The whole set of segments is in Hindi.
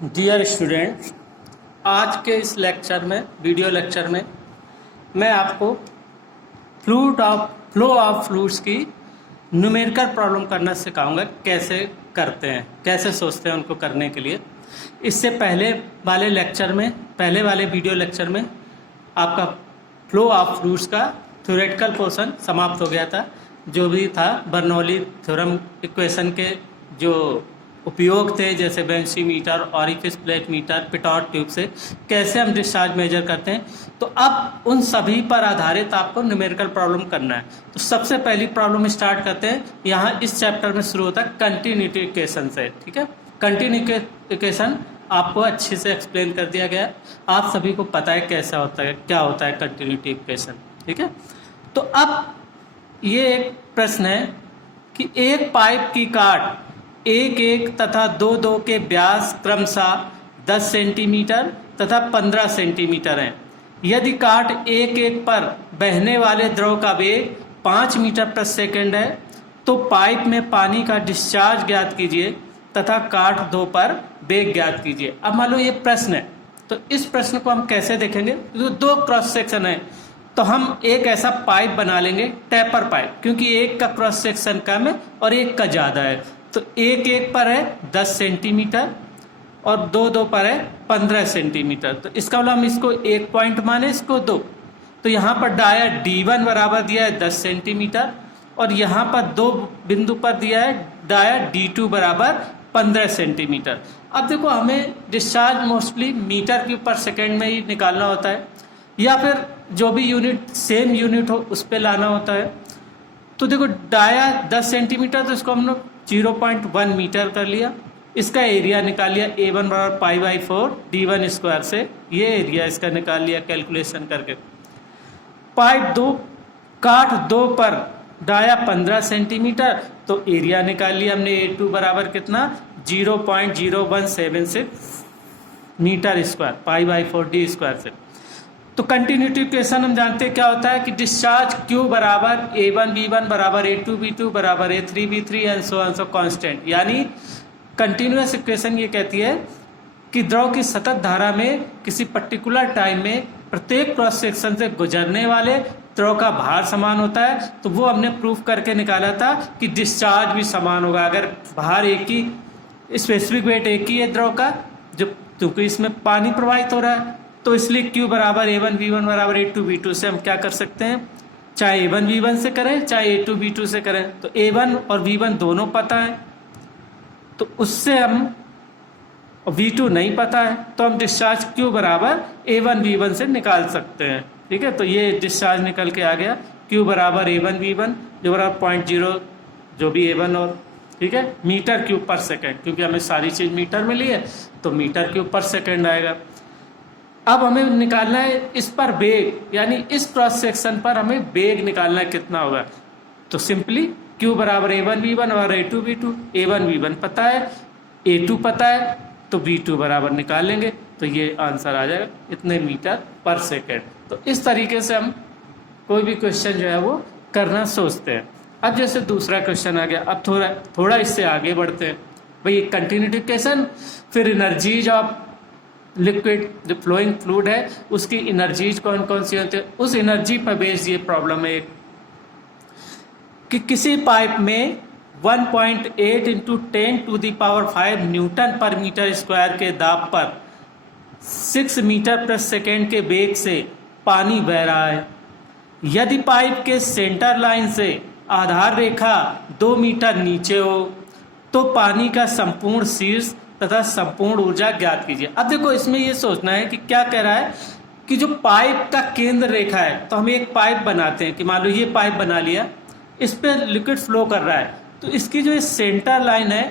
डियर स्टूडेंट्स, आज के इस लेक्चर में वीडियो लेक्चर में मैं आपको फ्लो ऑफ फ्लूइड्स की न्यूमेरिकल प्रॉब्लम करना सिखाऊंगा। कैसे करते हैं, कैसे सोचते हैं उनको करने के लिए। इससे पहले वाले वीडियो लेक्चर में आपका फ्लो ऑफ फ्लूइड्स का थ्योरेटिकल पोर्शन समाप्त हो गया था। जो भी था बर्नौली थ्योरम इक्वेशन के जो उपयोग थे, जैसे venturimeter, orifice plate meter, pitot tube से कैसे हम डिस्चार्ज मेजर करते हैं। तो अब उन सभी पर आधारित आपको न्यूमेरिकल प्रॉब्लम करना है। तो सबसे पहली प्रॉब्लम स्टार्ट करते हैं। यहाँ इस चैप्टर में शुरू होता है कंटिन्यूटी इक्वेशन से। ठीक है, कंटिन्यूटी इक्वेशन आपको अच्छे से एक्सप्लेन कर दिया गया है। आप सभी को पता है कैसा होता है, क्या होता है कंटिन्यूटी इक्वेशन। ठीक है, तो अब ये एक प्रश्न है कि एक पाइप की काट एक एक तथा दो दो के व्यास क्रमशः 10 सेंटीमीटर तथा 15 सेंटीमीटर हैं। यदि काट एक एक पर बहने वाले द्रव का वेग 5 मीटर प्रति सेकंड है तो पाइप में पानी का डिस्चार्ज ज्ञात कीजिए तथा काट 2 पर वेग ज्ञात कीजिए। अब मान लो ये प्रश्न है, तो इस प्रश्न को हम कैसे देखेंगे। तो 2 क्रॉस सेक्शन है, तो हम एक ऐसा पाइप बना लेंगे, टैपर पाइप, क्योंकि एक का क्रॉस सेक्शन कम है और एक का ज़्यादा है। तो एक एक पर है 10 सेंटीमीटर और दो दो पर है 15 सेंटीमीटर। तो इसका मतलब हम इसको एक पॉइंट माने, इसको 2। तो यहाँ पर डाया D1 बराबर दिया है 10 सेंटीमीटर और यहाँ पर 2 बिंदु पर दिया है डाया D2 बराबर 15 सेंटीमीटर। अब देखो, हमें डिस्चार्ज मोस्टली मीटर क्यूब पर सेकेंड में ही निकालना होता है, या फिर जो भी यूनिट सेम यूनिट हो उस पर लाना होता है। तो देखो, डाया 10 सेंटीमीटर, तो इसको हम लोग 0.1 मीटर कर लिया। इसका एरिया निकाल लिया A1 बराबर π/4 D1 स्क्वायर से। ये एरिया इसका निकाल लिया कैलकुलेशन करके। पाइप 2 काट 2 पर डाया 15 सेंटीमीटर, तो एरिया निकाल लिया हमने A2 बराबर कितना 0.0176 मीटर स्क्वायर π/4 D स्क्वायर से। तो कंटिन्यूटी इक्वेशन हम जानते हैं क्या होता है कि डिस्चार्ज Q बराबर A1 B1 बराबर A2 B2 बराबर A3 B3 and so on so constant. यानी कंटिन्यूअस इक्वेशन ये कहती है कि द्रव की सतत धारा में किसी पर्टिकुलर टाइम में प्रत्येक क्रॉस सेक्शन से गुजरने वाले द्रव का भार समान होता है। तो वो हमने प्रूफ करके निकाला था कि डिस्चार्ज भी समान होगा। अगर भार एक ही, स्पेसिफिक वेट एक ही है द्रव का, जो क्योंकि इसमें पानी प्रवाहित हो रहा है, तो इसलिए Q बराबर A1 B1 बराबर A2 B2 से हम क्या कर सकते हैं, चाहे A1 B1 से करें चाहे A2 B2 से करें। तो A1 और B1 दोनों पता है, तो उससे हम V2 नहीं पता है, तो हम डिस्चार्ज Q बराबर A1 B1 से निकाल सकते हैं। ठीक है, तो ये डिस्चार्ज निकल के आ गया Q बराबर A1 B1 जो बराबर 0.0 जो भी A1 और, ठीक है, मीटर क्यूब पर सेकेंड, क्योंकि हमें सारी चीज़ मीटर में ली है तो मीटर क्यूब पर सेकेंड आएगा। अब हमें निकालना है इस पर वेग, यानी इस क्रॉस सेक्शन पर हमें वेग निकालना है कितना होगा। तो सिंपली Q बराबर A1 B1 और A2 B2। A1 B1 पता है, A2 पता है, तो B2 बराबर निकाल लेंगे तो ये आंसर आ जाएगा इतने मीटर पर सेकेंड। तो इस तरीके से हम कोई भी क्वेश्चन जो है वो करना सोचते हैं। अब जैसे दूसरा क्वेश्चन आ गया, अब थोड़ा इससे आगे बढ़ते हैं। भाई कंटिन्यूटी इक्वेशन, फिर एनर्जीज ऑफ लिक्विड, जो फ्लोइंग फ्लूइड है उसकी एनर्जीज कौन कौन सी होती है, उस एनर्जी पर बेस्ड ये प्रॉब्लम है कि किसी पाइप में 1.8 इंटू 10⁵ न्यूटन पर मीटर स्क्वायर के दाब पर 6 मीटर प्रति सेकेंड के वेग से पानी बह रहा है। यदि पाइप के सेंटर लाइन से आधार रेखा 2 मीटर नीचे हो तो पानी का संपूर्ण शीर्ष तथा संपूर्ण ऊर्जा ज्ञात कीजिए। अब देखो, इसमें ये सोचना है कि क्या कह रहा है कि जो पाइप का केंद्र रेखा है, तो हम एक पाइप बनाते हैं कि मान लो ये पाइप बना लिया, इस पे लिक्विड फ्लो कर रहा है, तो इसकी जो सेंटर लाइन है,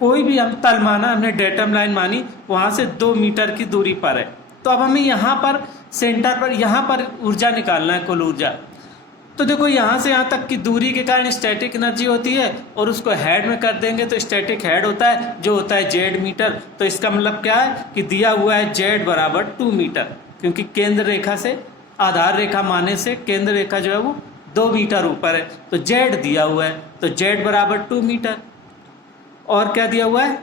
कोई भी हम तल माना, हमने डेटम लाइन मानी, वहाँ से 2 मीटर की दूरी पर है। तो अब हमें यहाँ पर सेंटर पर, यहाँ पर ऊर्जा निकालना है, कुल ऊर्जा। तो देखो, यहाँ से यहाँ तक की दूरी के कारण स्टैटिक एनर्जी होती है, और उसको हेड में कर देंगे तो स्टैटिक हेड होता है जो होता है Z मीटर। तो इसका मतलब क्या है कि दिया हुआ है Z बराबर 2 मीटर, क्योंकि केंद्र रेखा से, आधार रेखा माने से केंद्र रेखा जो है वो 2 मीटर ऊपर है, तो Z दिया हुआ है, तो Z बराबर 2 मीटर। और क्या दिया हुआ है,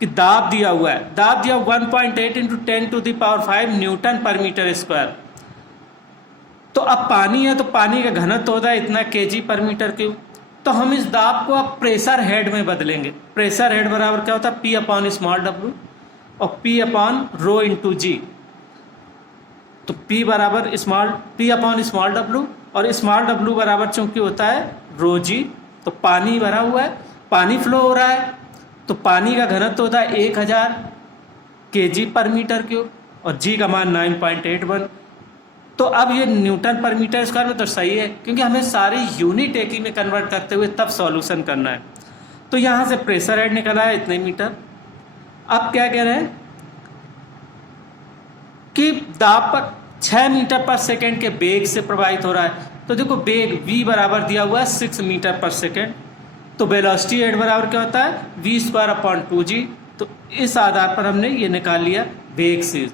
कि दाब दिया हुआ है, दाब दिया 1.8 इंटू 10⁵ न्यूटन पर मीटर स्क्वायर। तो अब पानी है तो पानी का घनत्व होता है इतना केजी पर मीटर क्यूब। तो हम इस दाब को अब प्रेशर हेड में बदलेंगे। प्रेशर हेड बराबर क्या होता है, P अपॉन स्मॉल w और P अपॉन रो इंटू जी। तो P बराबर P अपॉन स्मॉल w और स्मॉल w बराबर चूंकि होता है रो जी। तो पानी भरा हुआ है, पानी फ्लो हो रहा है, तो पानी का घनत्व होता है 1000 केजी पर मीटर क्यूब और जी का मान 9.81। तो अब ये न्यूटन पर मीटर स्क्वायर में तो सही है, क्योंकि हमें सारी यूनिट एक ही में कन्वर्ट करते हुए तब सॉल्यूशन करना है। तो यहाँ से प्रेशर हेड निकला है इतने मीटर। अब क्या कह रहे हैं कि दाब पर 6 मीटर पर सेकेंड के बेग से प्रवाहित हो रहा है। तो देखो बेग v बराबर दिया हुआ है 6 मीटर पर सेकेंड। तो वेलोसिटी हेड बराबर क्या होता है, v² अपॉन 2g। तो इस आधार पर हमने ये निकाल लिया वेग से।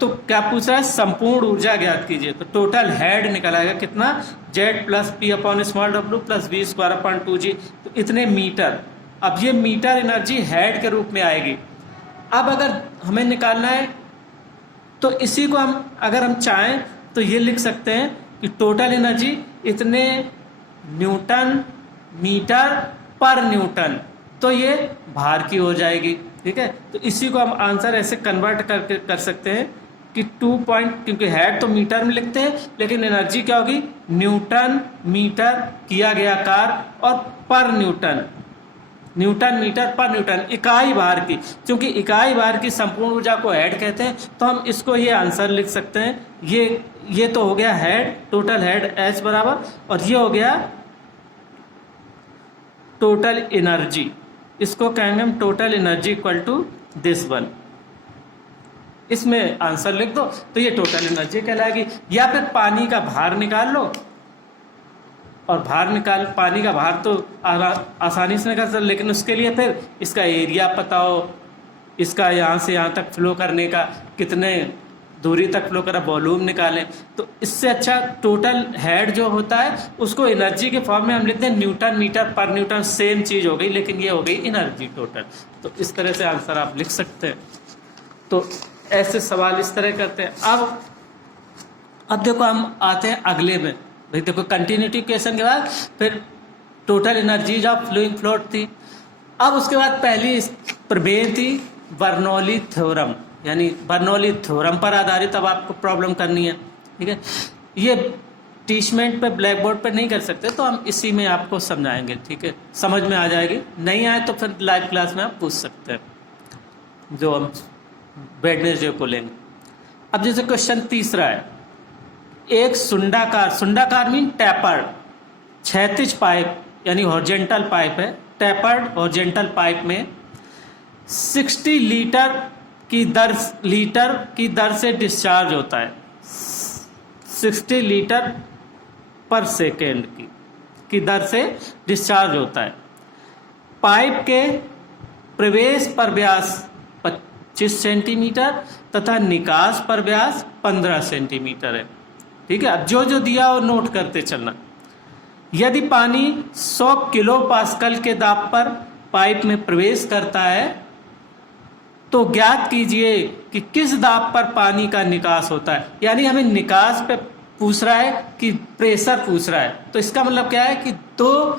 तो क्या पूछ रहा है, संपूर्ण ऊर्जा ज्ञात कीजिए। तो टोटल हेड निकल आएगा कितना, z plus P upon small w plus v² upon 2g। तो इतने मीटर। अब ये मीटर एनर्जी हेड के रूप में आएगी। अब अगर हमें निकालना है तो इसी को अगर हम चाहें तो ये लिख सकते हैं कि टोटल एनर्जी इतने न्यूटन मीटर पर न्यूटन। तो ये भार की हो जाएगी, ठीक है। तो इसी को हम आंसर ऐसे कन्वर्ट करके कर सकते हैं कि क्योंकि हेड तो मीटर में लिखते हैं, लेकिन एनर्जी क्या होगी, न्यूटन मीटर किया गया कार्य और पर न्यूटन, न्यूटन मीटर पर न्यूटन इकाई भार की। क्योंकि इकाई भार की संपूर्ण ऊर्जा को हेड कहते हैं, तो हम इसको ये आंसर लिख सकते हैं। ये तो हो गया हेड, टोटल हेड H बराबर, और ये हो गया टोटल एनर्जी। इसको कहेंगे हम total energy equal to this one. इसमें आंसर लिख दो तो ये टोटल एनर्जी कहलाएगी। या फिर पानी का भार निकाल लो, और पानी का भार तो आसानी से निकाल सकते, लेकिन उसके लिए फिर इसका एरिया पता हो, इसका यहाँ से यहाँ तक फ्लो करने का कितने दूरी तक फ्लो करा, वॉल्यूम निकालें। तो इससे अच्छा टोटल हेड जो होता है उसको एनर्जी के फॉर्म में हम लिखते हैं न्यूटन मीटर पर न्यूटन। सेम चीज़ हो गई, लेकिन ये हो गई एनर्जी टोटल। तो इस तरह से आंसर आप लिख सकते हैं। तो ऐसे सवाल इस तरह करते हैं। अब देखो हम आते हैं अगले में। भाई देखो कंटिन्यूटी इक्वेशन के बाद फिर टोटल एनर्जी ऑफ फ्लूइंग फ्लोट थी। अब उसके बाद पहली प्रमेय थी बर्नौली थ्योरम, यानी बर्नौली थ्योरम पर आधारित अब आपको प्रॉब्लम करनी है, ठीक है। ये टीचमेंट पे ब्लैक बोर्ड पे नहीं कर सकते, तो हम इसी में आपको समझाएंगे, ठीक है। समझ में आ जाएगी, नहीं आए तो फिर लाइव क्लास में आप पूछ सकते हैं, जो हम वेडनेसडे को लेंगे। अब जैसे क्वेश्चन तीसरा है, एक सुंडाकार मीन टैपर्ड क्षैतिज पाइप यानी हॉरिजॉन्टल पाइप है, टैपर्ड हॉरिजॉन्टल पाइप में 60 लीटर की दर से डिस्चार्ज होता है। 60 लीटर पर सेकेंड की दर से डिस्चार्ज होता है। पाइप के प्रवेश पर व्यास 25 सेंटीमीटर तथा निकास पर व्यास 15 सेंटीमीटर है, ठीक है। अब जो दिया वो नोट करते चलना। यदि पानी 100 किलो पास्कल के दाब पर पाइप में प्रवेश करता है तो ज्ञात कीजिए कि किस दाब पर पानी का निकास होता है। यानी हमें निकास पे पूछ रहा है कि प्रेशर पूछ रहा है। तो इसका मतलब क्या है कि दो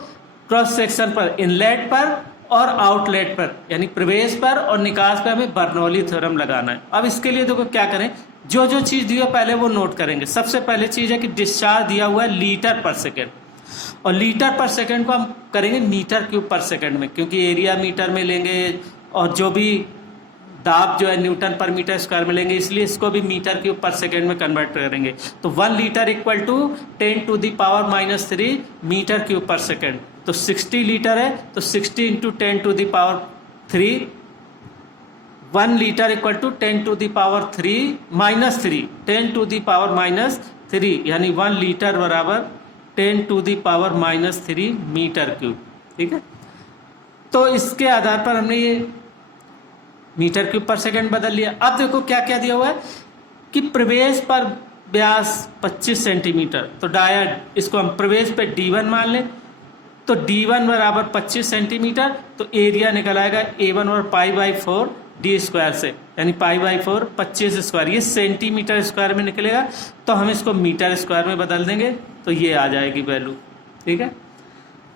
क्रॉस सेक्शन पर, इनलेट पर और आउटलेट पर, यानी प्रवेश पर और निकास पर हमें बर्नौली थ्योरम लगाना है। अब इसके लिए देखो क्या करें, जो चीज़ दी हो पहले वो नोट करेंगे। सबसे पहले चीज़ है कि डिस्चार्ज दिया हुआ है लीटर पर सेकेंड, और लीटर पर सेकेंड को हम करेंगे मीटर क्यूब पर सेकेंड में, क्योंकि एरिया मीटर में लेंगे और जो भी दाब जो है न्यूटन पर मीटर स्क्वायर में लेंगे, इसलिए इसको भी मीटर क्यूब पर सेकेंड में कन्वर्ट करेंगे। तो 1 litre equal to 10⁻³ metre cube पर सेकेंड। तो 60 लीटर है तो 60 इंटू 10⁻³ 1 लीटर इक्वल टू 10⁻³ -3 10⁻³ यानी 1 लीटर बराबर 10⁻³ मीटर क्यूब, ठीक है। तो इसके आधार पर हमने ये मीटर क्यूब पर सेकंड बदल लिया। अब देखो क्या क्या दिया हुआ है कि प्रवेश पर व्यास 25 सेंटीमीटर, तो डायड इसको हम प्रवेश पे D1 मान लें। तो D1 बराबर 25 सेंटीमीटर, तो एरिया निकल आएगा A1 और π/4 d स्क्वायर से, यानी π/4 25 स्क्वायर, ये सेंटीमीटर स्क्वायर में निकलेगा, तो हम इसको मीटर स्क्वायर में बदल देंगे तो ये आ जाएगी वैल्यू। ठीक है,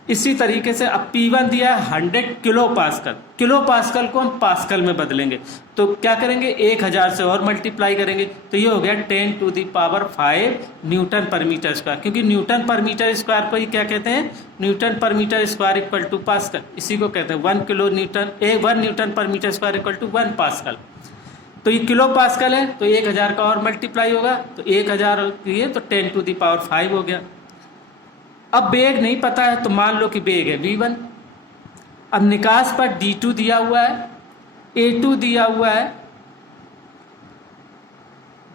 इसी तरीके से अब P1 दिया है 100 किलो पास्कल, किलो पास्कल को हम पास्कल में बदलेंगे, तो क्या करेंगे 1000 से और मल्टीप्लाई करेंगे, तो ये हो गया 10⁵ न्यूटन पर मीटर स्क्वायर, क्योंकि न्यूटन पर मीटर स्क्वायर को ही क्या कहते हैं, न्यूटन पर metre square equal to pascal, इसी को कहते हैं 1 किलो न्यूटन 1 न्यूटन पर metre square equal to 1 pascal. तो ये किलो पास्कल है, तो 1000 का और मल्टीप्लाई होगा, तो 1000 ये तो 10⁵ हो गया। अब बेग नहीं पता है, तो मान लो कि बेग है V1। अब निकास पर D2 दिया हुआ है, A2 दिया हुआ है,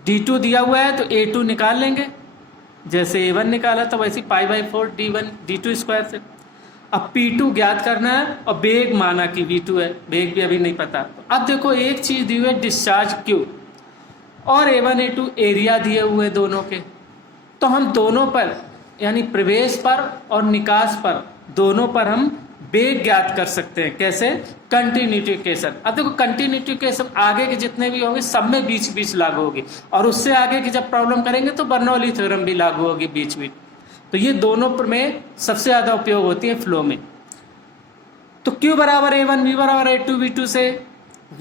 D2 दिया हुआ है, तो A2 निकाल लेंगे, जैसे A1 निकाला था वैसे π/4 D2 स्क्वायर से। अब P2 ज्ञात करना है, और बेग माना कि V2 है, बेग भी अभी नहीं पता। अब देखो एक चीज दी हुई है डिस्चार्ज Q, और A1 A2 एरिया दिए हुए दोनों के, तो हम दोनों पर यानी प्रवेश पर और निकास पर दोनों पर हम बेग ज्ञात कर सकते हैं। कैसे, कंटिन्यूटी इक्वेशन। अब देखो कंटिन्यूटी इक्वेशन आगे के जितने भी होंगे सब में बीच बीच लागू होगी, और उससे आगे की जब प्रॉब्लम करेंगे तो बर्नौली थ्योरम भी लागू होगी बीच बीच। तो ये दोनों में सबसे ज्यादा उपयोग होती है फ्लो में। तो Q बराबर A1 V बराबर A2 V2 से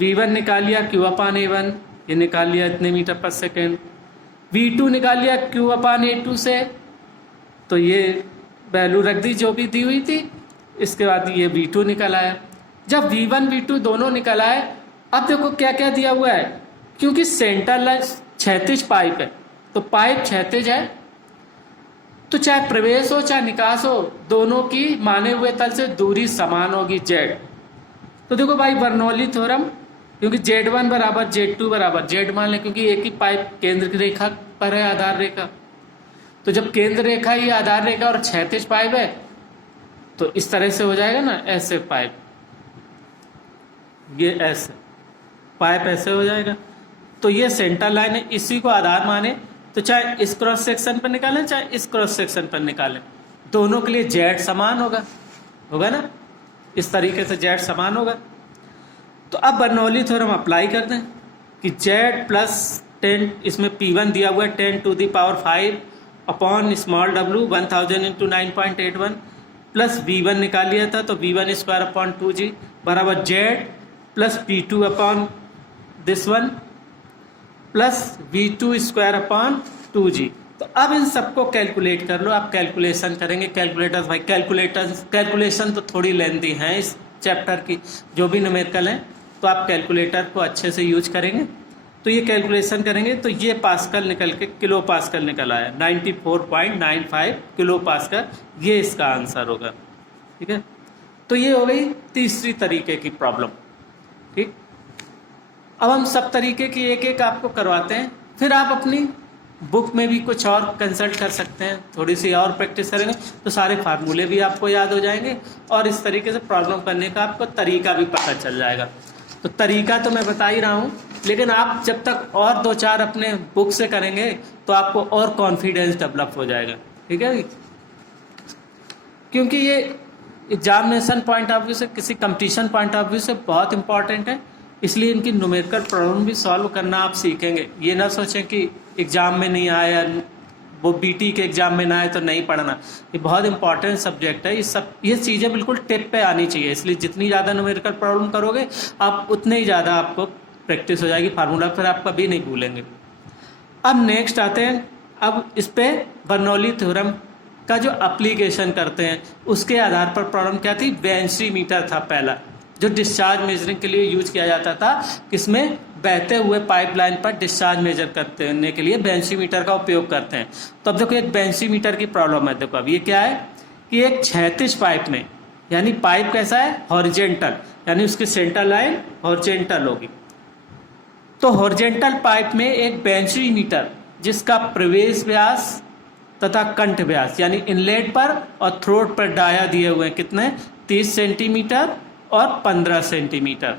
V1 निकाल लिया Q/A1, ये निकाल लिया इतने मीटर पर सेकेंड। V2 निकाल लिया Q/A2 से, तो ये वैल्यू रख दी जो भी दी हुई थी। इसके बाद ये V2 निकल आया। जब V1 V2 दोनों निकल आए, अब देखो क्या क्या दिया हुआ है, क्योंकि सेंटर लाइन क्षैतिज पाइप है, तो पाइप क्षैतिज है, तो चाहे प्रवेश हो चाहे निकास हो, दोनों की माने हुए तल से दूरी समान होगी Z। तो देखो भाई बर्नौली थ्योरम, क्योंकि Z1 बराबर Z2 बराबर Z मान लें, क्योंकि एक ही पाइप केंद्र की रेखा पर है, आधार रेखा। तो जब केंद्र रेखा ही आधार रेखा और क्षैतिज पाइप है, तो इस तरह से हो जाएगा ना, ऐसे पाइप, ये ऐसे पाइप ऐसे हो जाएगा। तो ये सेंटर लाइन है, इसी को आधार माने, तो चाहे इस क्रॉस सेक्शन पर निकालें चाहे इस क्रॉस सेक्शन पर निकालें, दोनों के लिए Z समान होगा ना, इस तरीके से Z समान होगा। तो अब बर्नौली थ्योरम अप्लाई कर दें कि Z प्लस 10, इसमें P1 दिया हुआ है 10⁵ upon small w 1000 into 9.81 plus V1 निकाल लिया था, तो V1 स्क्वायर अपॉन 2G बराबर Z plus P2 upon this one plus V2 square upon 2G। तो अब इन सबको कैलकुलेट कर लो, आप कैलकुलेशन करेंगे। कैलकुलेटर्स भाई कैलकुलेशन तो थोड़ी लेंथी है इस चैप्टर की, जो भी न्यूमेरिकल है, तो आप कैलकुलेटर को अच्छे से यूज करेंगे। तो ये कैलकुलेशन करेंगे तो ये पास्कल निकल के किलो पास्कल निकल आया 94.95 किलो पास्कल, ये इसका आंसर होगा। ठीक है, तो ये हो गई तीसरी तरीके की प्रॉब्लम। ठीक, अब हम सब तरीके की एक एक आपको करवाते हैं, फिर आप अपनी बुक में भी कुछ और कंसल्ट कर सकते हैं, थोड़ी सी और प्रैक्टिस करेंगे तो सारे फार्मूले भी आपको याद हो जाएंगे, और इस तरीके से प्रॉब्लम करने का आपको तरीका भी पता चल जाएगा। तो तरीका तो मैं बता ही रहा हूँ, लेकिन आप जब तक और 2-4 अपने बुक से करेंगे तो आपको और कॉन्फिडेंस डेवलप हो जाएगा। ठीक है, क्योंकि ये एग्जामिनेशन पॉइंट ऑफ व्यू से, किसी कंपटीशन पॉइंट ऑफ व्यू से बहुत इंपॉर्टेंट है, इसलिए इनकी न्यूमेरिकल प्रॉब्लम भी सॉल्व करना आप सीखेंगे। ये ना सोचें कि एग्जाम में नहीं आया, वो बीटी के एग्जाम में ना आए तो नहीं पढ़ना, ये बहुत इंपॉर्टेंट सब्जेक्ट है। ये चीज़ें बिल्कुल टिप पे आनी चाहिए, इसलिए जितनी ज़्यादा न्यूमेरिकल प्रॉब्लम करोगे आप उतने ही ज़्यादा आपको प्रैक्टिस हो जाएगी, फार्मूला फिर आप कभी नहीं भूलेंगे। अब नेक्स्ट आते हैं, अब इस पे बर्नौली थ्योरम का जो एप्लीकेशन करते हैं उसके आधार पर प्रॉब्लम क्या थी, बेंसीमीटर था पहला, जो डिस्चार्ज मेजरिंग के लिए यूज किया जाता था, किसमें, बहते हुए पाइपलाइन पर डिस्चार्ज मेजर करने के लिए बेंसीमीटर का उपयोग करते हैं। तो अब देखो एक बेंसीमीटर की प्रॉब्लम है। देखो अब ये क्या है कि एक क्षैतिज पाइप में, यानी पाइप कैसा है, हॉरिजेंटल, यानी उसकी सेंटर लाइन हॉरिजेंटल होगी। तो हॉरिजेंटल पाइप में एक बेंसीमीटर जिसका प्रवेश व्यास तथा कंठ व्यास यानी इनलेट पर और थ्रोट पर डाया दिए हुए हैं, कितने, 30 सेंटीमीटर और 15 सेंटीमीटर,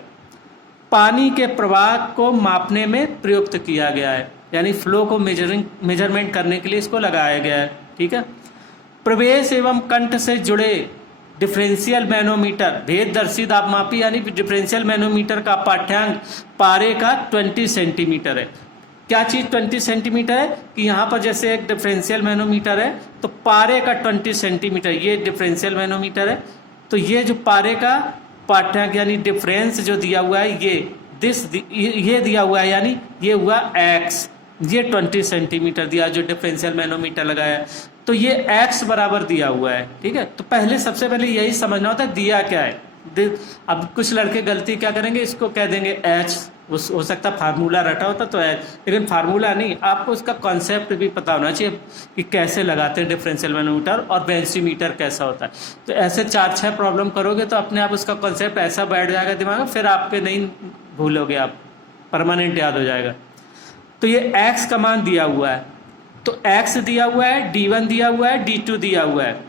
पानी के प्रवाह को मापने में प्रयुक्त किया गया है, यानी फ्लो को मेजरमेंट करने के लिए इसको लगाया गया है। ठीक है, प्रवेश एवं कंठ से जुड़े डिफरेंशियल मैनोमीटर भेददर्शी दाबमापी यानी डिफरेंशियल मैनोमीटर का पाठ्यांक पारे का 20 सेंटीमीटर है। क्या चीज़ 20 सेंटीमीटर है कि यहाँ पर जैसे एक डिफरेंशियल मैनोमीटर है तो पारे का 20 सेंटीमीटर ये डिफरेंशियल मैनोमीटर है। तो ये जो पारे का पाठ्यांक यानी डिफरेंस जो दिया हुआ है ये दिया हुआ है यानी ये हुआ x, ये 20 सेंटीमीटर दिया जो डिफरेंशियल मैनोमीटर लगाया है, तो ये x बराबर दिया हुआ है। ठीक है, तो पहले सबसे पहले यही समझना होता है दिया क्या है। अब कुछ लड़के गलती क्या करेंगे, इसको कह देंगे h, हो सकता फार्मूला रटा होता तो h, लेकिन फार्मूला नहीं, आपको उसका कॉन्सेप्ट भी पता होना चाहिए कि कैसे लगाते हैं डिफरेंशियल मैनोमीटर और बेंचीमीटर कैसा होता है। तो ऐसे 4-6 प्रॉब्लम करोगे तो अपने आप उसका कॉन्सेप्ट ऐसा बैठ जाएगा दिमाग में, फिर आप पे नहीं भूलोगे, आप परमानेंट याद हो जाएगा। तो ये x का मान दिया हुआ है, तो x दिया हुआ है, d1 दिया हुआ है, d2 दिया हुआ है,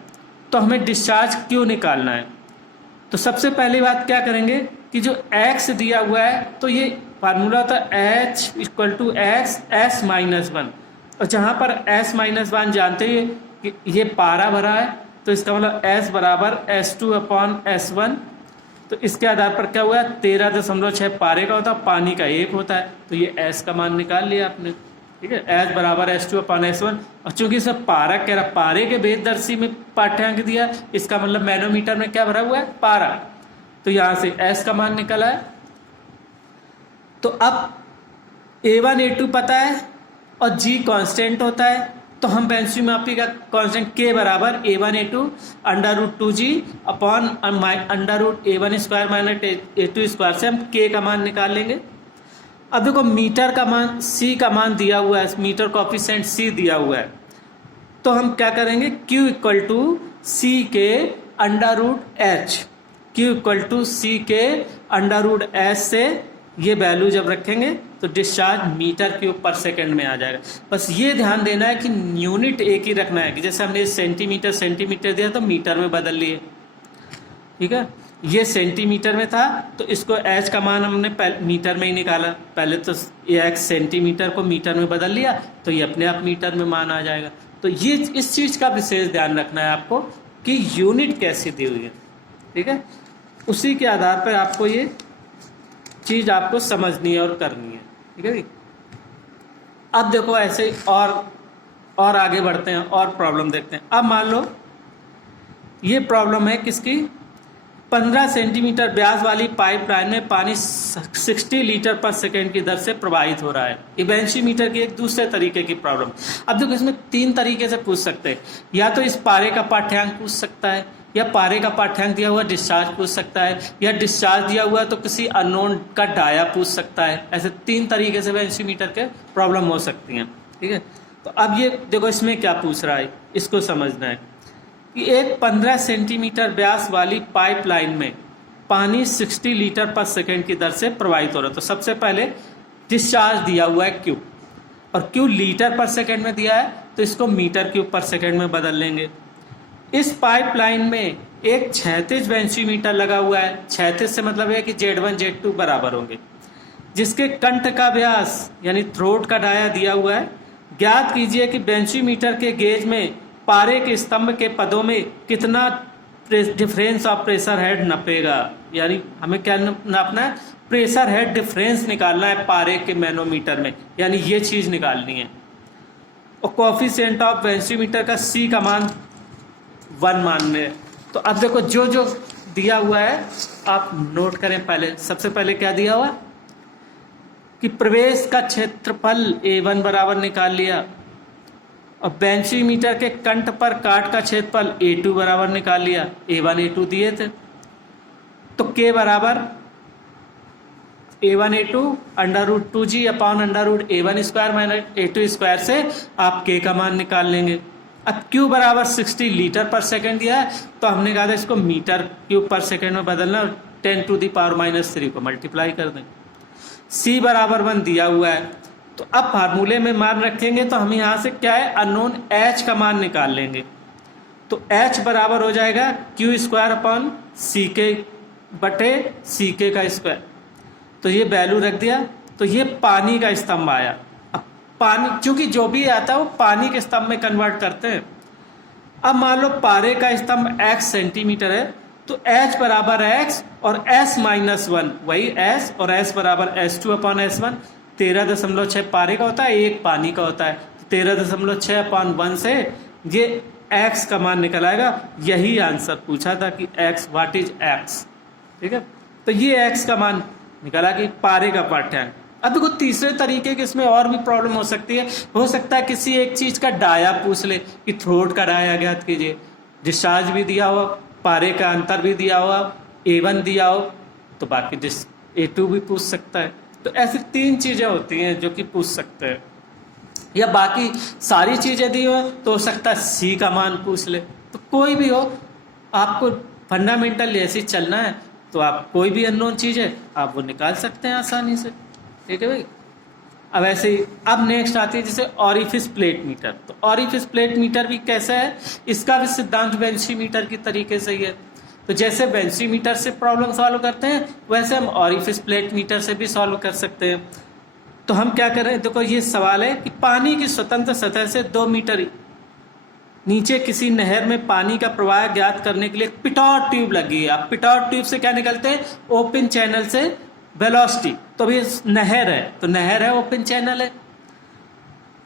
तो हमें डिस्चार्ज क्यों निकालना है। तो सबसे पहली बात क्या करेंगे कि जो x दिया हुआ है तो ये फार्मूला होता है h = x s-1, और जहाँ पर s-1 जानते हैं कि ये पारा भरा है तो इसका मतलब s बराबर S2/S1। तो इसके आधार पर क्या हुआ, 13.6 पारे का होता है, पानी का 1 होता है, तो ये s का मान निकाल लिया आपने। ठीक है, s बराबर S2/S1, और चूंकि इसे पारा कह रहा, पारे के भेददर्शी में पाठ्यांक दिया, इसका मतलब मैनोमीटर में क्या भरा हुआ है, पारा, तो यहाँ से s का मान निकला है। तो अब A1 A2 पता है और g कांस्टेंट होता है, तो हम बेंचमापी का कांस्टेंट k बराबर A1 A2 √2g upon √A1² - A2² से हम k का मान निकाल लेंगे। अब देखो मीटर का मान c का मान दिया हुआ है, मीटर कोएफिशिएंट c दिया हुआ है, तो हम क्या करेंगे q = c के √h, q = c के √h से ये वैल्यू जब रखेंगे तो डिस्चार्ज मीटर क्यूब पर सेकंड में आ जाएगा। बस ये ध्यान देना है कि यूनिट एक ही रखना है, कि जैसे हमने सेंटीमीटर दिया तो मीटर में बदल लिए। ठीक है, ये सेंटीमीटर में था तो इसको h का मान हमने मीटर में ही निकाला, पहले तो x सेंटीमीटर को मीटर में बदल लिया तो ये अपने आप मीटर में मान आ जाएगा। तो ये इस चीज़ का विशेष ध्यान रखना है आपको कि यूनिट कैसी दी हुई है। ठीक है, उसी के आधार पर आपको ये चीज़ आपको समझनी है और करनी है। ठीक है जी, अब देखो ऐसे और आगे बढ़ते हैं और प्रॉब्लम देखते हैं। अब मान लो ये प्रॉब्लम है किसकी, 15 सेंटीमीटर व्यास वाली पाइपलाइन में पानी 60 लीटर पर सेकेंड की दर से प्रवाहित हो रहा है। ये बेंचीमीटर की एक दूसरे तरीके की प्रॉब्लम। अब देखो इसमें 3 तरीके से पूछ सकते हैं, या तो इस पारे का पाठ्यांक पूछ सकता है, या पारे का पाठ्यांक दिया हुआ डिस्चार्ज पूछ सकता है, या डिस्चार्ज दिया हुआ तो किसी अननोन का डाया पूछ सकता है। ऐसे 3 तरीके से बेंचीमीटर के प्रॉब्लम हो सकती हैं। ठीक है, तो अब ये देखो इसमें क्या पूछ रहा है, इसको समझना है कि एक 15 सेंटीमीटर व्यास वाली पाइपलाइन में पानी 60 लीटर पर सेकेंड की दर से प्रवाहित हो रहा है। तो सबसे पहले डिस्चार्ज दिया हुआ है क्यू, और क्यू लीटर पर सेकेंड में दिया है तो इसको मीटर क्यूब पर सेकेंड में बदल लेंगे। इस पाइपलाइन में एक क्षैतिज बेंचीमीटर लगा हुआ है, क्षैतिज से मतलब है कि Z1 Z2 बराबर होंगे, जिसके कंठ का व्यास यानी थ्रोट का डाया दिया हुआ है। ज्ञात कीजिए कि बेंचीमीटर के गेज में पारे के स्तंभ के पदों में कितना डिफरेंस ऑफ प्रेशर हेड नपेगा, यानी हमें क्या नापना है, प्रेशर हेड डिफरेंस निकालना है पारे के मैनोमीटर में, यानी ये चीज़ निकालनी है। और कोएफिशिएंट ऑफ बेंचीमीटर का C का मान 1 मान है। तो अब देखो जो जो दिया हुआ है आप नोट करें। पहले सबसे पहले क्या दिया हुआ कि प्रवेश का क्षेत्रफल A1 बराबर निकाल लिया, और बेंचीमीटर के कंठ पर काट का क्षेत्रफल A2 बराबर निकाल लिया, A1 A2 दिए थे। तो K बराबर A1 A2 √2g upon √A1² - A2² से आप K का मान निकाल लेंगे। अब Q बराबर 60 लीटर पर सेकेंड दिया है तो हमने कहा था इसको मीटर क्यूब पर सेकेंड में बदलना, 10⁻³ को मल्टीप्लाई कर दें। C बराबर 1 दिया हुआ है, तो अब फार्मूले में मान रखेंगे तो हम यहाँ से क्या है अननोन H का मान निकाल लेंगे। तो H बराबर हो जाएगा Q² अपॉन CK का स्क्वायर। तो ये वैल्यू रख दिया, तो ये पानी का स्तंभ आया। अब पानी चूंकि जो भी आता है वो पानी के स्तंभ में कन्वर्ट करते हैं। अब मान लो पारे का स्तंभ x सेंटीमीटर है तो H बराबर X और S माइनस 1 वही S और S बराबर S2 अपॉन S1। 13.6 पारे का होता है, 1 पानी का होता है। तो 13.6 अपॉन 1 से ये X का मान निकल आएगा। यही आंसर पूछा था कि X व्हाट इज X, ठीक है। तो ये X का मान निकला कि पारे का पाठ्यांक। अब देखो तीसरे तरीके के इसमें और भी प्रॉब्लम हो सकती है। हो सकता है किसी एक चीज का डाया पूछ ले कि थ्रोट का डाया ज्ञात कीजिए, डिस्चार्ज भी दिया हुआ, पारे का अंतर भी दिया हुआ, A1 दिया हो, तो बाकी A2 भी पूछ सकता है। तो ऐसी 3 चीजें होती हैं जो कि पूछ सकते हैं, या बाकी सारी चीजें दी हो तो हो सकता है C का मान पूछ ले। तो कोई भी हो, आपको फंडामेंटल ऐसे चलना है तो आप कोई भी अननोन चीज है आप वो निकाल सकते हैं आसानी से, ठीक है भाई। अब ऐसे ही अब नेक्स्ट आती है जैसे ऑरिफिस प्लेट मीटर। तो ऑरिफिस प्लेट मीटर भी कैसा है, इसका भी सिद्धांत बेंची मीटर की तरीके से ही है। तो जैसे बेंची मीटर से प्रॉब्लम सॉल्व करते हैं वैसे हम ऑरिफिस प्लेट मीटर से भी सॉल्व कर सकते हैं। तो हम क्या कर रहे हैं, देखो ये सवाल है कि पानी की स्वतंत्र सतह से 2 मीटर नीचे किसी नहर में पानी का प्रवाह ज्ञात करने के लिए पिटॉट ट्यूब लगी है। अब पिटॉट ट्यूब से क्या निकलते हैं, ओपन चैनल से वेलोसिटी। तो अभी नहर है तो नहर है, ओपन चैनल है।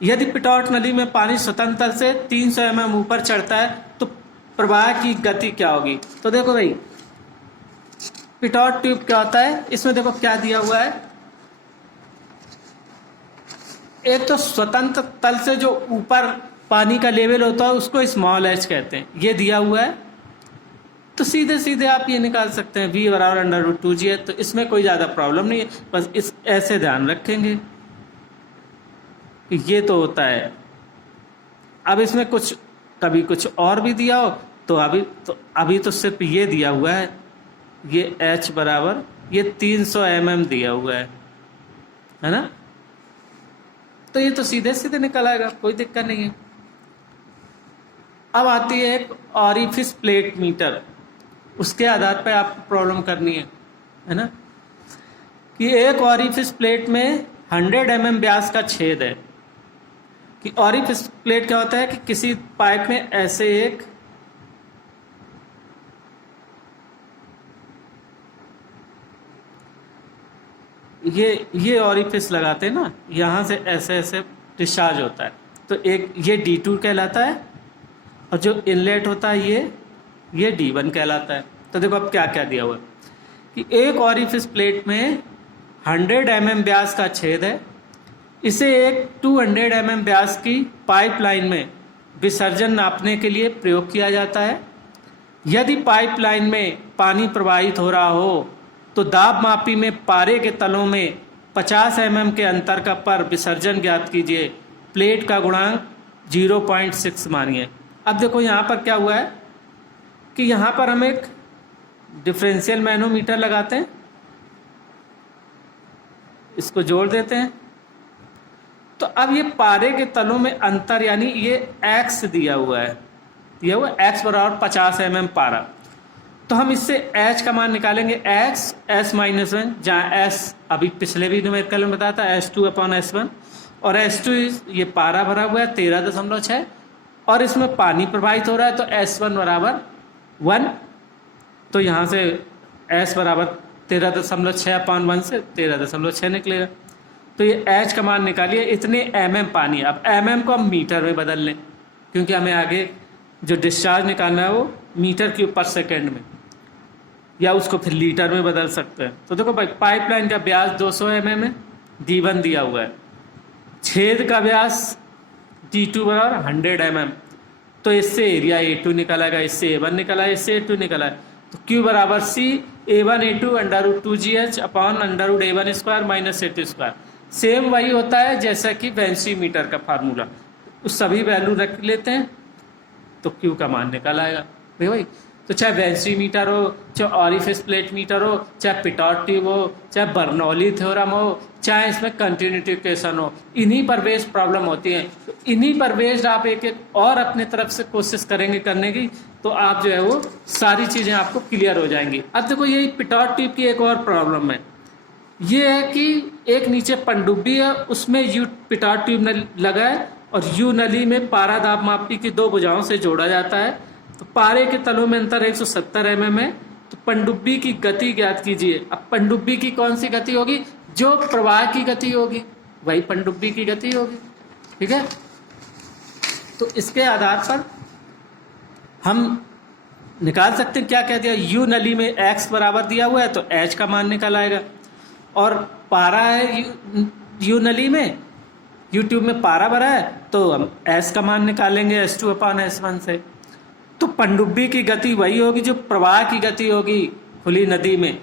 यदि पिटॉट नली में पानी स्वतंत्र से 300 mm ऊपर चढ़ता है तो प्रवाह की गति क्या होगी। तो देखो भाई पिटॉट ट्यूब क्या होता है, इसमें देखो क्या दिया हुआ है, एक तो स्वतंत्र तल से जो ऊपर पानी का लेवल होता है उसको स्मॉल एच कहते हैं, ये दिया हुआ है। तो सीधे सीधे आप ये निकाल सकते हैं V बराबर √2G है। तो इसमें कोई ज़्यादा प्रॉब्लम नहीं है, बस इस ऐसे ध्यान रखेंगे कि ये तो होता है। अब इसमें कुछ कभी कुछ और भी दिया हो तो अभी तो सिर्फ ये दिया हुआ है, ये H बराबर ये 300 mm दिया हुआ है ना। तो ये तो सीधे सीधे निकल आएगा, कोई दिक्कत नहीं है। अब आती है एक ऑरिफिस प्लेट मीटर, उसके आधार पर आपको प्रॉब्लम करनी है ना। कि एक ऑरिफिस प्लेट में 100 mm व्यास का छेद है। कि ऑरिफिस प्लेट क्या होता है कि किसी पाइप में ऐसे एक ये ऑरिफिस लगाते हैं ना, यहाँ से ऐसे ऐसे डिस्चार्ज होता है। तो एक ये D2 कहलाता है और जो इनलेट होता है ये D1 कहलाता है। तो देखो अब क्या क्या दिया हुआ है कि एक ऑरिफिस प्लेट में 100 mm व्यास का छेद है, इसे एक 200 mm व्यास की पाइपलाइन में विसर्जन नापने के लिए प्रयोग किया जाता है। यदि पाइपलाइन में पानी प्रवाहित हो रहा हो तो दाब मापी में पारे के तलों में 50 mm के अंतर का पर विसर्जन ज्ञात कीजिए। प्लेट का गुणांक 0.6 मानिए। अब देखो यहाँ पर क्या हुआ है कि यहाँ पर हम एक डिफरेंशियल मैनोमीटर लगाते हैं, इसको जोड़ देते हैं। तो अब ये पारे के तलों में अंतर यानी ये X दिया हुआ है, X बराबर 50 mm पारा। तो हम इससे H का मान निकालेंगे, X S-1, जहाँ S अभी पिछले भी न्यूमेरिकल में बताया था S2 अपॉन S1, और S2 ये पारा भरा हुआ है 13.6 और इसमें पानी प्रवाहित हो रहा है तो S1 बराबर 1। तो यहाँ से S बराबर 13.6 अपॉन 1 से 13.6 निकलेगा। तो ये H का मान निकालिए, इतने mm पानी। अब mm को हम मीटर में बदल लें क्योंकि हमें आगे जो डिस्चार्ज निकालना है वो मीटर क्यूब पर सेकेंड में, या उसको फिर लीटर में बदल सकते हैं। तो देखो भाई पाइपलाइन का व्यास 200 mm है, D1 दिया हुआ है, छेद का व्यास D2 बराबर 100 mm। तो इससे एरिया A2 निकल आएगा, इससे A1 निकला है, इससे A2 निकला है। तो Q बराबर C A1 A2 √2GH upon √A1 square minus A2 square. Same वही होता है जैसा कि बेंची मीटर का फार्मूला, उस सभी वैल्यू रख लेते हैं तो Q का मान निकल आएगा भाई। तो चाहे बेंची मीटर हो, चाहे ऑरिफिस प्लेट मीटर हो, चाहे पिटॉट ट्यूब हो, चाहे बर्नौली थ्योरम हो, चाहे इसमें कंटिन्यूटी इक्वेशन हो, इन्हीं पर बेस्ड प्रॉब्लम होती है। तो इन्हीं पर बेस्ड आप एक एक और अपने तरफ से कोशिश करेंगे करने की, तो आप जो है वो सारी चीज़ें आपको क्लियर हो जाएंगी। अब देखो यही पिटॉट ट्यूब की एक और प्रॉब्लम है, ये है कि एक नीचे पनडुब्बी है, उसमें यू पिटॉट ट्यूब लगा है और यू नली में पारा दाब मापी की 2 भुजाओं से जोड़ा जाता है। तो पारे के तलों में अंतर 170 mm है, तो पनडुब्बी की गति ज्ञात कीजिए। अब पनडुब्बी की कौन सी गति होगी? जो प्रवाह की गति होगी वही पनडुब्बी की गति होगी। ठीक है, तो इसके आधार पर हम निकाल सकते हैं। क्या कह दिया? यू नली में x बराबर दिया हुआ है तो h का मान निकल आएगा, और पारा है यू नली में, यू ट्यूब में पारा भरा है तो हम s का मान निकालेंगे S2/S1 से। तो पनडुब्बी की गति वही होगी जो प्रवाह की गति होगी खुली नदी में,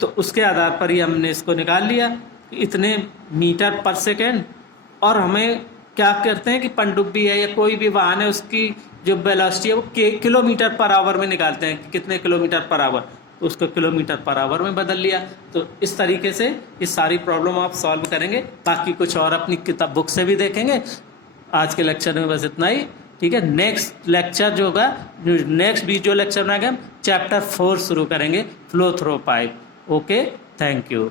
तो उसके आधार पर ही हमने इसको निकाल लिया इतने मीटर पर सेकेंड। और हमें क्या करते हैं कि पनडुब्बी है या कोई भी वाहन है उसकी जो वेलोसिटी है वो किलोमीटर पर आवर में निकालते हैं कि कितने किलोमीटर पर आवर, तो उसको किलोमीटर पर आवर में बदल लिया। तो इस तरीके से ये सारी प्रॉब्लम आप सॉल्व करेंगे। बाकी कुछ और अपनी किताब बुक से भी देखेंगे। आज के लेक्चर में बस इतना ही। ठीक है, नेक्स्ट लेक्चर जो होगा, नेक्स्ट वीडियो लेक्चर में आगे हम चैप्टर 4 शुरू करेंगे, flow through pipe. Okay, thank you.